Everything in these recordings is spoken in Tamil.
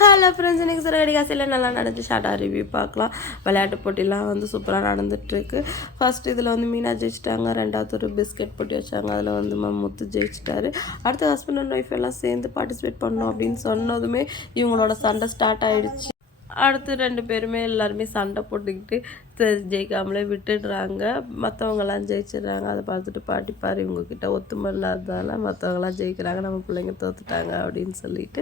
ஹலோ ஃப்ரெண்ட்ஸ், இன்றைக்கி சிறகடி காசையில் நல்லா நடந்து ஷார்ட்டாக ரிவ்யூ பார்க்கலாம். விளையாட்டு போட்டிலாம் வந்து சூப்பராக நடந்துகிட்ருக்கு. ஃபர்ஸ்ட் இதில் வந்து மீனா ஜெயிச்சிட்டாங்க. ரெண்டாவது ஒரு பிஸ்கெட் போட்டி வச்சாங்க, அதில் வந்து முத்து ஜெயிச்சிட்டாரு. அடுத்து ஹஸ்பண்ட் அண்ட் ஒய்ஃப் எல்லாம் சேர்ந்து பார்ட்டிசிபேட் பண்ணோம் அப்படின்னு சொன்னதுமே இவங்களோட சண்டை ஸ்டார்ட் ஆகிடுச்சு. அடுத்து 2 பேருமே எல்லாருமே சண்டை போட்டுக்கிட்டு ஜெயிக்காமலே விட்டுடுறாங்க. மற்றவங்கெல்லாம் ஜெயிச்சிடுறாங்க. அதை பார்த்துட்டு பாட்டி பாரு இவங்கக்கிட்ட ஒத்துமை இல்லாததால மற்றவங்களாம் ஜெயிக்கிறாங்க, நம்ம பிள்ளைங்க தோத்துட்டாங்க அப்படின்னு சொல்லிட்டு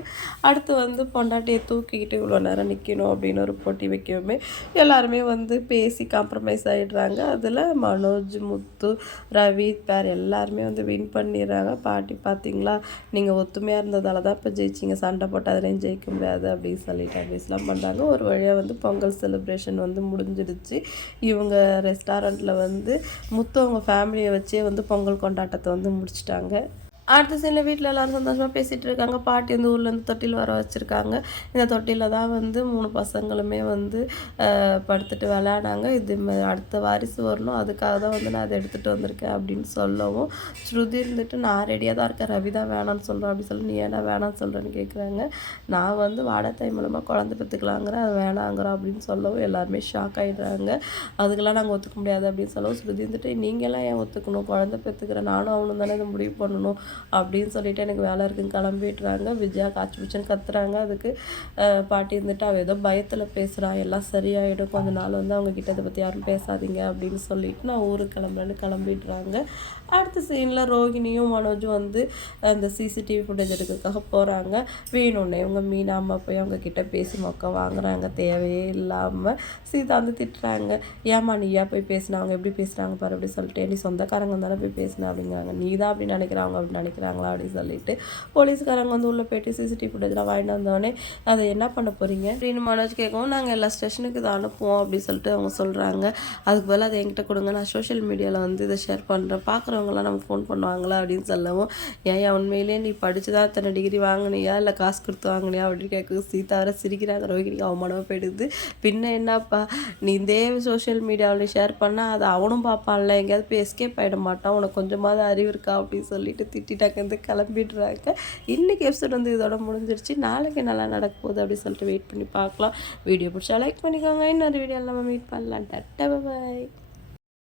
அடுத்து வந்து பொண்டாட்டியை தூக்கிக்கிட்டு இவ்வளோ நேரம் நிற்கணும் அப்படின்னு ஒரு போட்டி வைக்கவுமே எல்லாருமே வந்து பேசி காம்ப்ரமைஸ் ஆகிடுறாங்க. அதில் மனோஜ், முத்து, ரவி பேர் எல்லாருமே வந்து வின் பண்ணிடுறாங்க. பாட்டி பார்த்தீங்களா, நீங்கள் ஒத்துமையாக இருந்ததால தான் இப்போ ஜெயிச்சிங்க, சண்டை போட்டு அதுலேயும் ஜெயிக்க முடியாது அப்படின்னு சொல்லிட்டு அட்வைஸ்லாம் பண்ணுறாங்க. ஒரு வழியாக வந்து பொங்கல் செலிப்ரேஷன் வந்து முடிஞ்சிடுச்சு. இவங்க ரெஸ்டாரண்ட்டில் வந்து முத்து அவங்க ஃபேமிலியை வச்சே வந்து பொங்கல் கொண்டாட்டத்தை வந்து முடிச்சிட்டாங்க. அடுத்த சைடில் வீட்டில் எல்லோரும் சந்தோஷமாக பேசிகிட்டு இருக்காங்க. பாட்டி வந்து ஊர்லேருந்து தொட்டில் வர வச்சுருக்காங்க. இந்த தொட்டிலில் தான் வந்து 3 பசங்களுமே வந்து படுத்துட்டு விளையாடாங்க. இது அடுத்த வாரிசு வரணும், அதுக்காக தான் வந்து நான் அதை எடுத்துகிட்டு வந்திருக்கேன் அப்படின்னு சொல்லவும் ஸ்ருதி இருந்துட்டு நான் ரெடியாக தான் இருக்கேன், ரவி தான் வேணான்னு சொல்கிறேன் அப்படின்னு சொல்லி நீ ஏன்னா வேணான்னு சொல்கிறேன்னு கேட்குறாங்க. நான் வந்து வாடகை மூலமாக குழந்தை பெற்றுக்கலாங்கிறேன், அது வேணாங்கிறோம் அப்படின்னு சொல்லவும் எல்லாருமே ஷாக் ஆகிடுறாங்க. அதுக்கெல்லாம் நாங்கள் ஒத்துக்க முடியாது அப்படின்னு சொல்லவும் ஸ்ருதி இருந்துட்டு நீங்களாம் ஏன் ஒத்துக்கணும், குழந்தை பெற்றுக்கிறேன், நானும் அவனும் தானே இதை முடிவு பண்ணணும் அப்படின்னு சொல்லிட்டு எனக்கு வேலை இருக்குன்னு கிளம்பிடுறாங்க. விஜயா காய்ச்சி பிடிச்சுன்னு கத்துறாங்க. அதுக்கு பாட்டி இருந்துட்டு அவள் ஏதோ பயத்தில் பேசுகிறான், எல்லாம் சரியாயிடும், கொஞ்ச நாள் வந்து அவங்க கிட்ட இதை பற்றி யாரும் பேசாதீங்க அப்படின்னு சொல்லிட்டு நான் ஊருக்கு கிளம்புறேன்னு கிளம்பிடுறாங்க. அடுத்த சீனில் ரோஹிணியும் மனோஜும் வந்து அந்த சிசிடிவி ஃபுட்டேஜ் எடுக்கிறதுக்காக போகிறாங்க. வேணும்னே இவங்க மீனா அம்மா போய் அவங்க கிட்ட பேசி மொக்க வாங்குறாங்க தேவையே இல்லாமல். சீதா வந்து திட்டுறாங்க, ஏமா நீயா போய் பேசினா, அவங்க எப்படி பேசுகிறாங்க பாரு அப்படி சொல்லிட்டு, நீ சொந்தக்காரங்க தானே போய் பேசினா அப்படிங்கிறாங்க. நீ தான் அப்படி நினைக்கிறாங்க அப்படி நினைக்கிறாங்களா அப்படின்னு சொல்லிட்டு போலீஸ்காரங்க வந்து உள்ளே போயிட்டு சிசிடிவி ஃபுட்டேஜ்லாம் வாங்கிட்டு வந்தோடனே அதை என்ன பண்ண போகிறீங்க அப்படின்னு மனோஜ் கேட்கவும் நாங்கள் எல்லா ஸ்டேஷனுக்கு இதை அனுப்புவோம் அப்படின்னு சொல்லிட்டு அவங்க சொல்கிறாங்க. அதுக்கு பதில் அதை என்கிட்ட கொடுங்க, நான் சோஷியல் மீடியாவில் வந்து இதை ஷேர் பண்ணுறேன், பார்க்குறவங்களாம் நமக்கு ஃபோன் பண்ணுவாங்களா அப்படின்னு சொல்லவும் ஏன் உண்மையிலேயே நீ படித்து தான் இத்தனை டிகிரி வாங்கினியா இல்லை காசு கொடுத்து வாங்கினியா அப்படின்னு கேட்க சீதா வர சிரிக்கிறாங்க. ரோஹிணிக்கு அவமானமாக போயிடுது. பின்ன என்னப்பா நீ இதே சோஷியல் மீடியாவில் ஷேர் பண்ணால் அதை அவனும் பார்ப்பான்ல, எங்கேயாவது போய் எஸ்கேப் ஆகிட மாட்டான், உனக்கு கொஞ்சமாவது அறிவு இருக்கா அப்படின்னு சொல்லிட்டு திட்டாங்க வந்து கிளம்பிடுறாங்க. இன்றைக்கி எபிசோட் வந்து இதோட முடிஞ்சிருச்சு. நாளைக்கு நல்லா நடக்க போகுது அப்படின்னு சொல்லிட்டு வெயிட் பண்ணி பார்க்கலாம். வீடியோ பிடிச்சா லைக் பண்ணிக்கோங்க. இன்னொரு வீடியோவில் நம்ம மீட் பண்ணலாம். டட்டா பாய்.